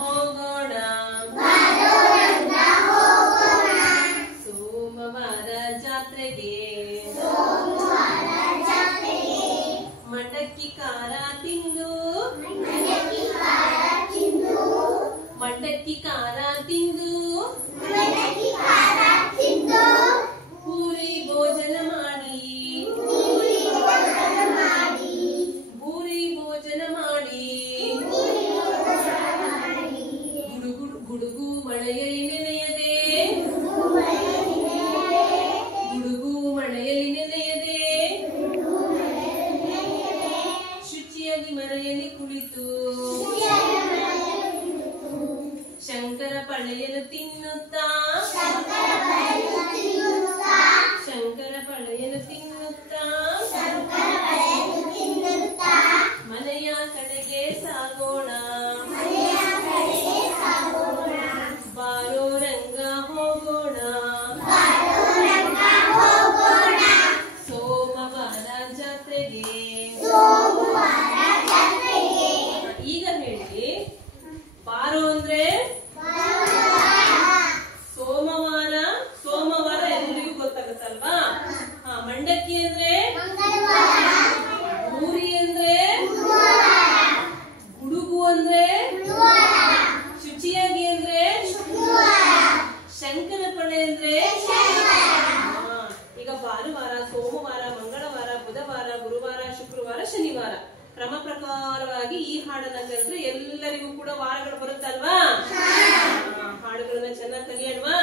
ಹೋಗೋಣ ಸೋಮವಾರ ಜಾತ್ರೆಗೆ ಮಂಡಕ್ಕಿ ಖಾರ ತಿಂದು ಮಂಡಕ್ಕಿ ಖಾರ ತಿಂದು ಪೂರಿ ಭೋಜನ ಮಾಡಿ ಭೂರಿ ಭೋಜನ ಮಾಡಿ ಗುಡುಗು ಮಳೆಯಲ್ಲಿ ನೆನೆಯದೆ ಗುಡುಗು ಮಳೆಯಲ್ಲಿ ನೆನೆಯದೆ ಶುಚಿಯಾಗಿ ಮರೆಯಲ್ಲಿ ಕುಳಿತು ಶಂಕರ ಪಳೆಯನ್ನು ತಿನ್ನುತ್ತಾ ಶಂಕರ ಪಳೆಯನ್ನು ತಿನ್ನುತ್ತಾ ಮನೆಯ ಕಡೆಗೆ ಸಾಗೋಣ ಬಾರೋ ರಂಗ ಹೋಗೋಣ ಸೋಮವಾರ ಜಾತ್ರೆಗೆ ಈಗ ಹೇಳಿ ಬಾರೋ ಅಂದ್ರೆ ಸೋಮವಾರ ಸೋಮವಾರ ಎಲ್ರಿಗೂ ಗೊತ್ತಾಗುತ್ತಲ್ವಾ ಮಂಡಕ್ಕಿ ಅಂದ್ರೆ ಭೂರಿ ಅಂದ್ರೆ ಗುಡುಗು ಅಂದ್ರೆ ಶುಚಿಯಾಗಿ ಅಂದ್ರೆ ಶಂಕರ ಪಳೆ ಅಂದ್ರೆ ಈಗ ಭಾನುವಾರ ಸೋಮವಾರ ಮಂಗಳವಾರ ಬುಧವಾರ ಗುರುವಾರ ಶುಕ್ರವಾರ ಶನಿವಾರ ಕ್ರಮ ಪ್ರಕಾರವಾಗಿ ಈ ಹಾಡನ್ನ ಕಲಿದ್ರೆ ಎಲ್ಲರಿಗೂ ಕೂಡ ವಾರಗಳು ಬರುತ್ತಲ್ವಾ ಹಾಡುಗಳನ್ನ ಚೆನ್ನಾಗಿ ಕಲಿಯೋಣವಾ